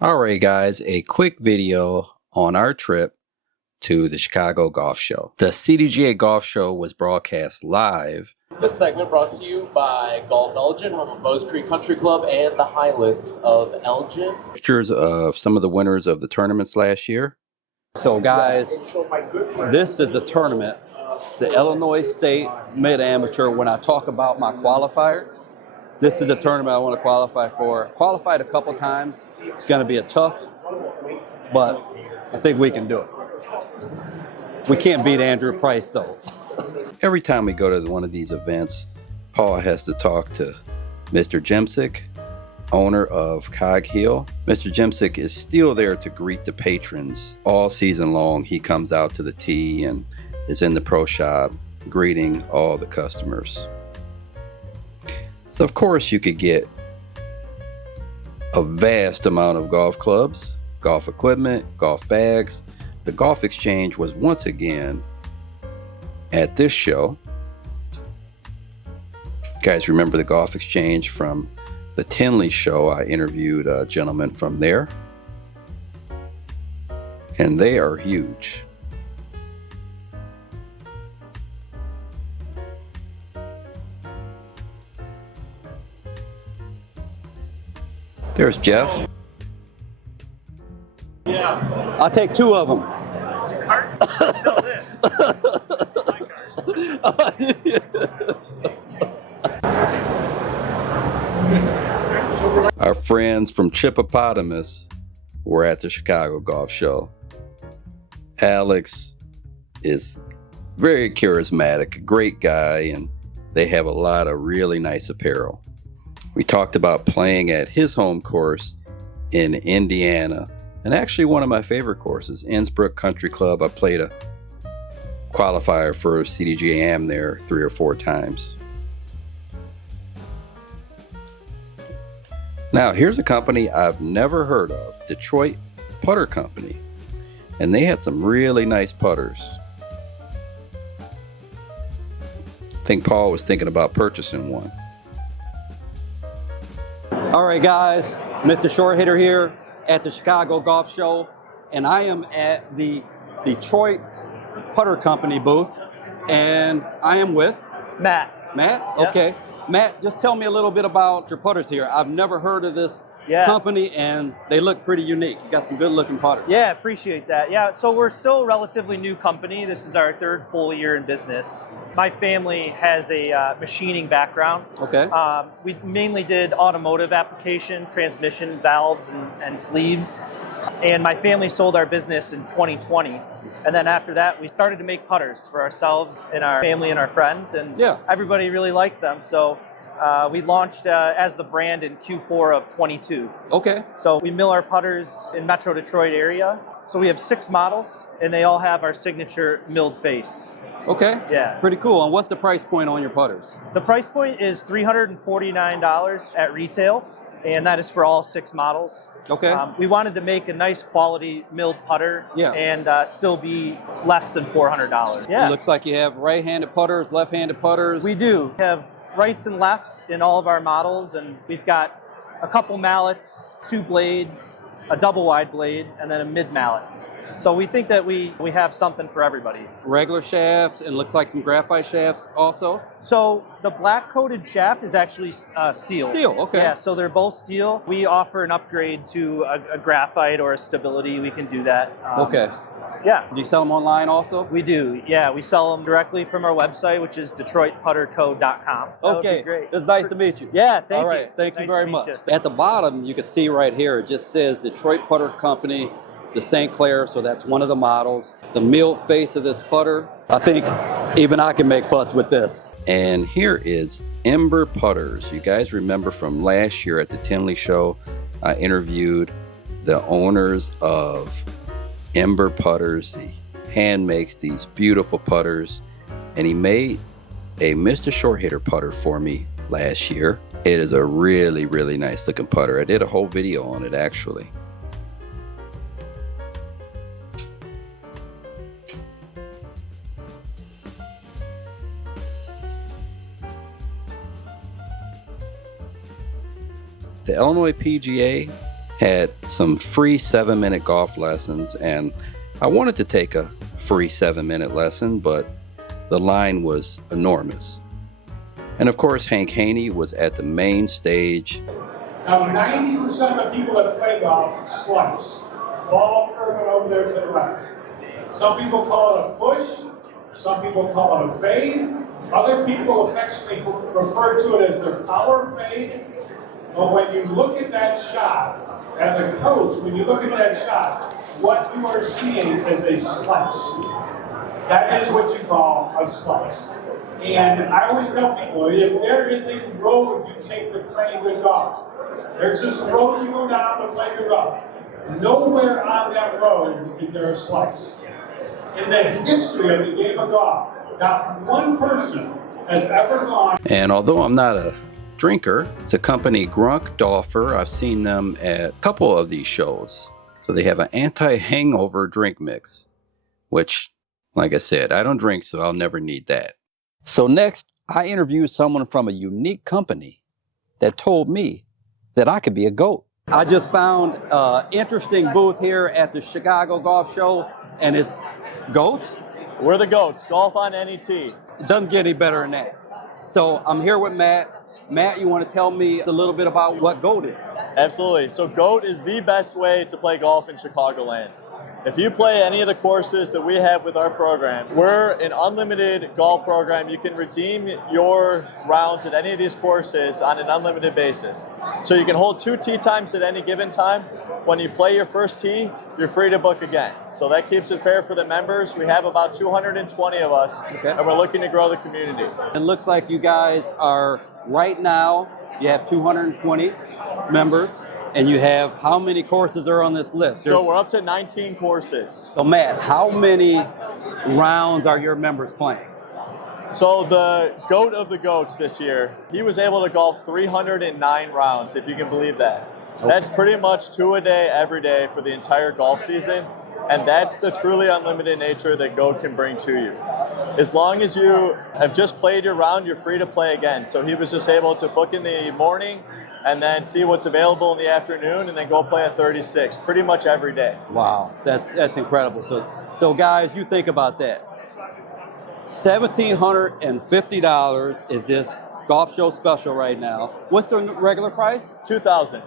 Alright guys, a quick video on our trip to the Chicago Golf Show. The CDGA Golf Show was broadcast live. This segment brought to you by Golf Elgin, home of Bowes Creek Country Club and the Highlands of Elgin. Pictures of some of the winners of the tournaments last year. So guys, this is the tournament, the Illinois State Mid-Amateur. When I talk about my qualifiers, this is the tournament I want to qualify for. Qualified a couple times. It's going to be a tough, but I think we can do it. We can't beat Andrew Price though. Every time we go to one of these events, Paul has to talk to Mr. Jimsick, owner of Cog Hill. Mr. Jimsick is still there to greet the patrons all season long. He comes out to the tee and is in the pro shop greeting all the customers. So of course you could get a vast amount of golf clubs, golf equipment, golf bags. The Golf Exchange was once again at this show. You guys remember the Golf Exchange from the Tinley show? I interviewed a gentleman from there, and they are huge. There's Jeff. Yeah. I'll take two of them. It's your cart? Sell this. This is my cart. Our friends from Chippopotamus were at the Chicago Golf Show. Alex is very charismatic, a great guy, and they have a lot of really nice apparel. We talked about playing at his home course in Indiana, and actually one of my favorite courses, Innsbrook Country Club. I played a qualifier for CDGA Am there 3 or 4 times. Now here's a company I've never heard of, Detroit Putter Company, and they had some really nice putters. I think Paul was thinking about purchasing one. All right, guys, Mr. Short Hitter here at the Chicago Golf Show, and I am at the Detroit Putter Company booth, and I am with Matt. Matt? Yep. Okay. Matt, just tell me a little bit about your putters here. I've never heard of this company, and they look pretty unique. You got some good looking putters. Yeah, appreciate that. Yeah, so we're still a relatively new company. This is our 3rd full year in business. My family has a machining background. Okay. We mainly did automotive application, transmission, valves, and sleeves. And my family sold our business in 2020. And then after that, we started to make putters for ourselves and our family and our friends. And everybody really liked them. So we launched as the brand in Q4 of 22. Okay. So we mill our putters in Metro Detroit area. So we have 6 models, and they all have our signature milled face. Okay. Yeah. Pretty cool. And what's the price point on your putters? The price point is $349 at retail, and that is for all 6 models. Okay. We wanted to make a nice quality milled putter and still be less than $400. Yeah. It looks like you have right-handed putters, left-handed putters. We do have rights and lefts in all of our models, and we've got a couple mallets, 2 blades, a double wide blade, and then a mid mallet. So we think that we have something for everybody. Regular shafts, and looks like some graphite shafts also. So the black coated shaft is actually steel. Steel, okay. Yeah, so they're both steel. We offer an upgrade to a graphite or a stability. We can do that. Okay. Yeah. Do you sell them online also? We do, yeah. We sell them directly from our website, which is DetroitPutterCo.com. Okay, That would be great. It's nice to meet you. Yeah, thank you. All right, thank you Nice very to meet much. you. At the bottom, you can see right here, it just says Detroit Putter Company, the St. Clair, so that's one of the models. The milled face of this putter, I think even I can make putts with this. And here is Ember Putters. You guys remember from last year at the Tinley show, I interviewed the owners of Ember Putters. He hand makes these beautiful putters, and he made a Mr. Short Hitter putter for me last year. It is a really, really nice looking putter. I did a whole video on it actually. The Illinois PGA had some free 7-minute golf lessons, and I wanted to take a free 7-minute lesson, but the line was enormous. And of course, Hank Haney was at the main stage. Now, 90% of the people that play golf slice. Ball curving over there to the right. Some people call it a push. Some people call it a fade. Other people affectionately refer to it as their power fade. But when you look at that shot, as a coach, when you look at that shot, what you are seeing is a slice. That is what you call a slice. And I always tell people, if there is a road you take to play good golf, there's this road you go down to play good golf. Nowhere on that road is there a slice. In the history of the game of golf, not one person has ever gone. And although I'm not a drinker, it's a company, Grunk Dolfer. I've seen them at a couple of these shows. So they have an anti-hangover drink mix, which, like I said, I don't drink, so I'll never need that. So next, I interviewed someone from a unique company that told me that I could be a GOAT. I just found an interesting booth here at the Chicago Golf Show, and it's GOATs. We're the GOATs, golf on any tee. It doesn't get any better than that. So I'm here with Matt. Matt, you want to tell me a little bit about what GOAT is? Absolutely. So GOAT is the best way to play golf in Chicagoland. If you play any of the courses that we have with our program, we're an unlimited golf program. You can redeem your rounds at any of these courses on an unlimited basis. So you can hold 2 tee times at any given time. When you play your first tee, you're free to book again. So that keeps it fair for the members. We have about 220 of us, and we're looking to grow the community. It looks like you guys are, right now, you have 220 members. And you have, how many courses are on this list? So we're up to 19 courses. So Matt, how many rounds are your members playing? So the GOAT of the GOATs this year, he was able to golf 309 rounds, if you can believe that. Okay. That's pretty much 2 a day, every day for the entire golf season. And that's the truly unlimited nature that GOAT can bring to you. As long as you have just played your round, you're free to play again. So he was just able to book in the morning, and then see what's available in the afternoon, and then go play at 36 pretty much every day. Wow, that's incredible. So guys, you think about that. $1,750 is this golf show special right now. What's the regular price? $2,000.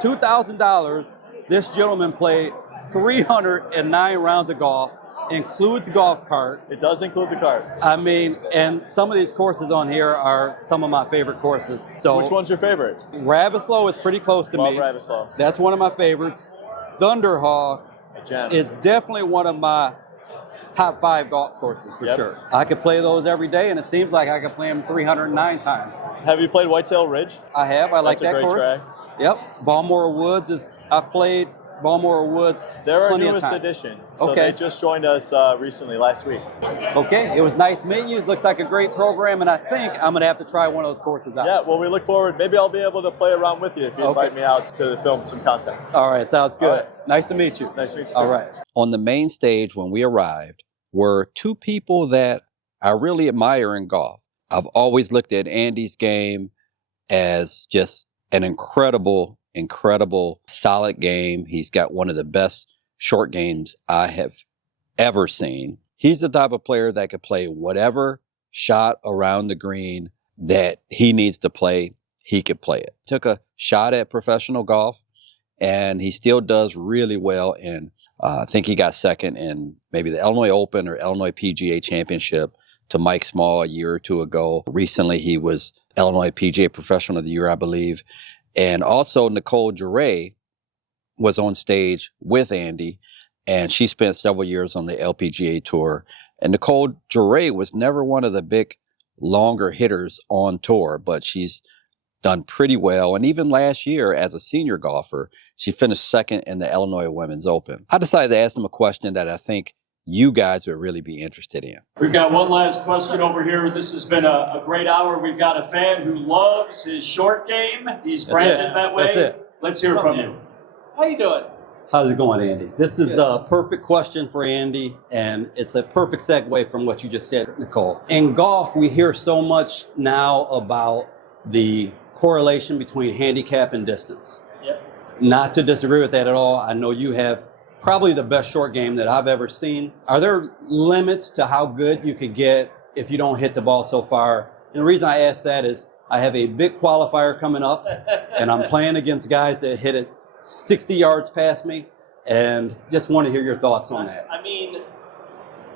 $2,000. This gentleman played 309 rounds of golf. Includes golf cart. It does include the cart. I mean, and some of these courses on here are some of my favorite courses. So which one's your favorite? Ravislow is pretty close to Love me. Ravislow. That's one of my favorites. Thunderhawk is definitely one of my top 5 golf courses for sure. I could play those every day, and it seems like I could play them 309 times. Have you played Whitetail Ridge? I have. I like that great course. Track. Yep. Balmoral Woods I've played Balmoral Woods. They're our newest addition. So they just joined us recently, last week. Okay, it was nice meeting you. It looks like a great program, and I think I'm going to have to try one of those courses out. Yeah, well, we look forward. Maybe I'll be able to play around with you if you invite me out to film some content. All right, sounds good. Right. Nice to meet you. Nice to meet you. All right. On the main stage when we arrived were 2 people that I really admire in golf. I've always looked at Andy's game as just an incredible solid game. He's got one of the best short games I have ever seen. He's the type of player that could play whatever shot around the green that he needs to play, he could play it. Took a shot at professional golf, and he still does really well in, I think he got second in maybe the Illinois Open or Illinois PGA Championship to Mike Small a year or 2 ago. Recently, he was Illinois PGA Professional of the Year, I believe. And also Nicole Duray was on stage with Andy, and she spent several years on the LPGA Tour. And Nicole Duray was never one of the big, longer hitters on tour, but she's done pretty well. And even last year, as a senior golfer, she finished second in the Illinois Women's Open. I decided to ask them a question that I think you guys would really be interested in. We've got one last question over here. This has been a great hour. We've got a fan who loves his short game. He's branded that way. That's it. Let's hear from you. How you doing? How's it going, Andy? This is the perfect question for Andy, and it's a perfect segue from what you just said, Nicole. In golf, we hear so much now about the correlation between handicap and distance. Yep. not to disagree with that at all. I know you have probably the best short game that I've ever seen. Are there limits to how good you could get if you don't hit the ball so far? And the reason I ask that is I have a big qualifier coming up, and I'm playing against guys that hit it 60 yards past me, and just want to hear your thoughts on that. I mean,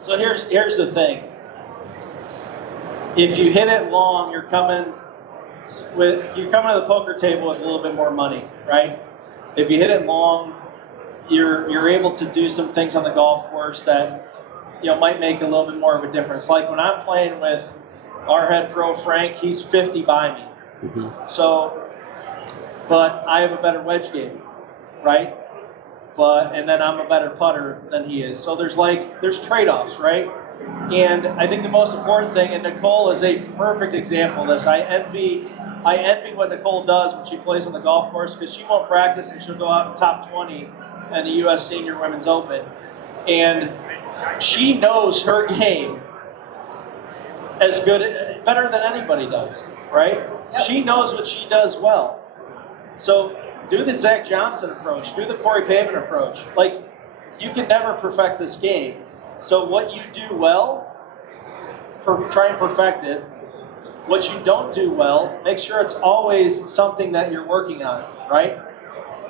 so here's the thing. If you hit it long, you're coming to the poker table with a little bit more money, right? If you hit it long, you're able to do some things on the golf course that might make a little bit more of a difference. Like when I'm playing with our head pro Frank, he's 50 by me. Mm-hmm. So, but I have a better wedge game, right? And then I'm a better putter than he is. So there's trade-offs, right? And I think the most important thing, and Nicole is a perfect example of this. I envy what Nicole does when she plays on the golf course, because she won't practice and she'll go out in top 20 in the U.S. Senior Women's Open. And she knows her game better than anybody does, right? Yep. She knows what she does well. So do the Zach Johnson approach, do the Corey Pavin approach. Like, you can never perfect this game. So what you do well, try and perfect it. What you don't do well, make sure it's always something that you're working on, right?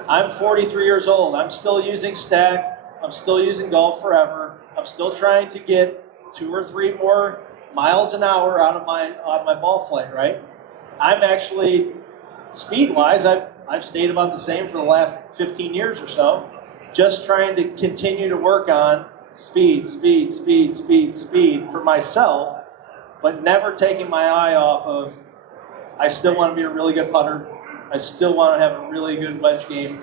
I'm 43 years old. I'm still using Stack. I'm still using Golf Forever. I'm still trying to get 2 or 3 more miles an hour out of my ball flight, right? I'm actually, speed-wise, I've stayed about the same for the last 15 years or so, just trying to continue to work on speed for myself, but never taking my eye off of, I still want to be a really good putter. I still want to have a really good wedge game,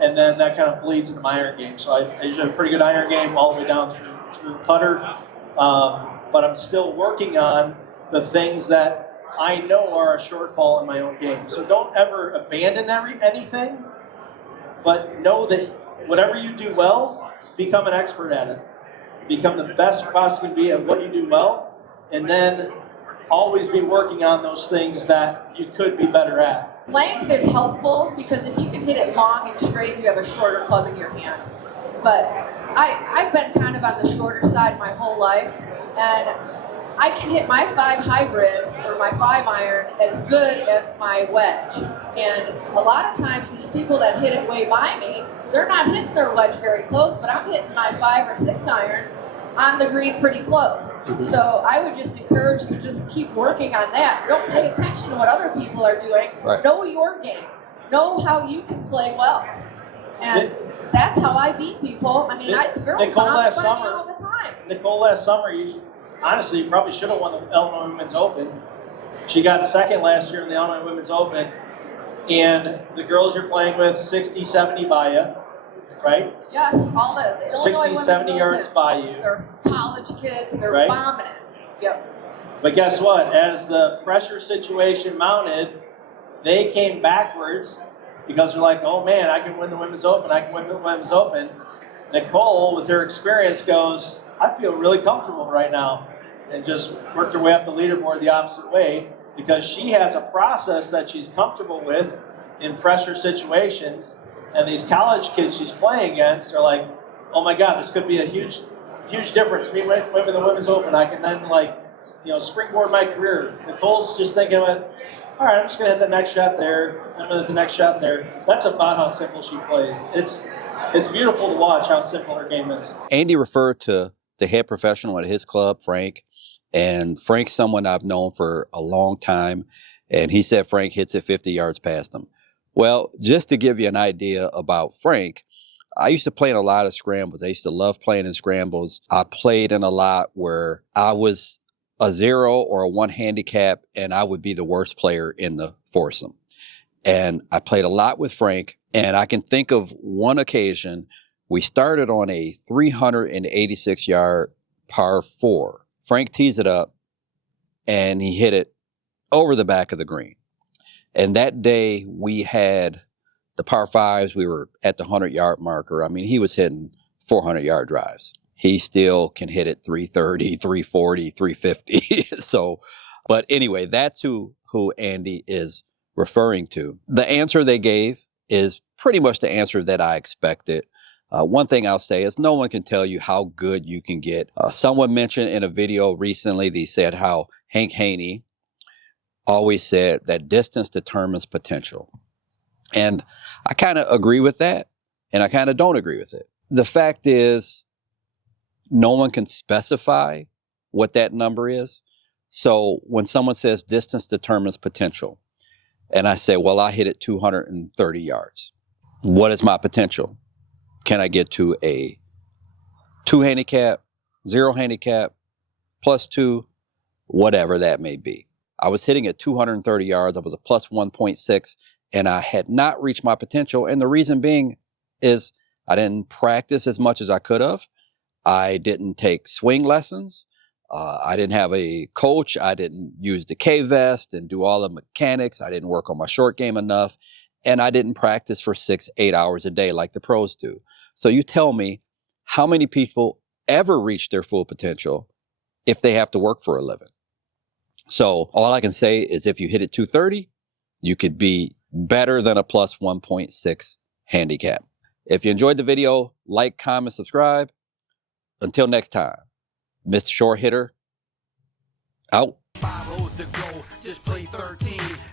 and then that kind of bleeds into my iron game. So I usually have a pretty good iron game all the way down through putter, but I'm still working on the things that I know are a shortfall in my own game. So don't ever abandon anything, but know that whatever you do well, become an expert at it. Become the best you possibly can be at what you do well, and then always be working on those things that you could be better at. Length is helpful because if you can hit it long and straight, you have a shorter club in your hand. But I've been kind of on the shorter side my whole life, and I can hit my 5 hybrid or my 5 iron as good as my wedge. And a lot of times these people that hit it way by me, they're not hitting their wedge very close, but I'm hitting my 5 or 6 iron on the green pretty close. Mm-hmm. So I would just encourage to just keep working on that. Don't pay attention to what other people are doing. Right. Know your game. Know how you can play well. And that's how I beat people. I mean, the girls bomb me all the time. Nicole last summer, honestly, you probably should have won the Illinois Women's Open. She got second last year in the Illinois Women's Open. And the girls you're playing with, 60, 70 by you, right? Yes, all the Illinois 60, 70 yards by you. They're college kids. They're right? bombing it. Yep. But guess what? As the pressure situation mounted, they came backwards because they're like, oh man, I can win the Women's Open. I can win the Women's Open. Nicole, with her experience, goes, I feel really comfortable right now, and just worked her way up the leaderboard the opposite way because she has a process that she's comfortable with in pressure situations. And these college kids she's playing against are like, oh my God, this could be a huge difference. Me winning the Women's Open, I can then springboard my career. Nicole's just thinking about, all right, I'm just going to hit the next shot there. I'm going to hit the next shot there. That's about how simple she plays. It's beautiful to watch how simple her game is. Andy referred to the head professional at his club, Frank, and Frank's someone I've known for a long time, and he said Frank hits it 50 yards past him. Well, just to give you an idea about Frank, I used to play in a lot of scrambles. I used to love playing in scrambles. I played in a lot where I was a 0 or a 1 handicap, and I would be the worst player in the foursome. And I played a lot with Frank, and I can think of one occasion we started on a 386-yard par 4. Frank tees it up, and he hit it over the back of the green. And that day we had the par 5s. We were at the 100-yard marker. I mean, he was hitting 400-yard drives. He still can hit it 330, 340, 350. So, but anyway, that's who Andy is referring to. The answer they gave is pretty much the answer that I expected. One thing I'll say is no one can tell you how good you can get. Someone mentioned in a video recently, they said how Hank Haney always said that distance determines potential. And I kind of agree with that, and I kind of don't agree with it. The fact is, no one can specify what that number is. So when someone says distance determines potential, and I say, well, I hit it 230 yards. What is my potential? Can I get to a 2 handicap, 0 handicap, +2, whatever that may be? I was hitting at 230 yards. I was a plus 1.6, and I had not reached my potential. And the reason being is I didn't practice as much as I could have. I didn't take swing lessons. I didn't have a coach. I didn't use the K-vest and do all the mechanics. I didn't work on my short game enough. And I didn't practice for 6-8 hours a day like the pros do. So you tell me, how many people ever reach their full potential if they have to work for a living? So all I can say is if you hit it 230, you could be better than a plus 1.6 handicap. If you enjoyed the video, like, comment, subscribe. Until next time, Mr. Short Hitter, out. 5 holes to go, just play 13.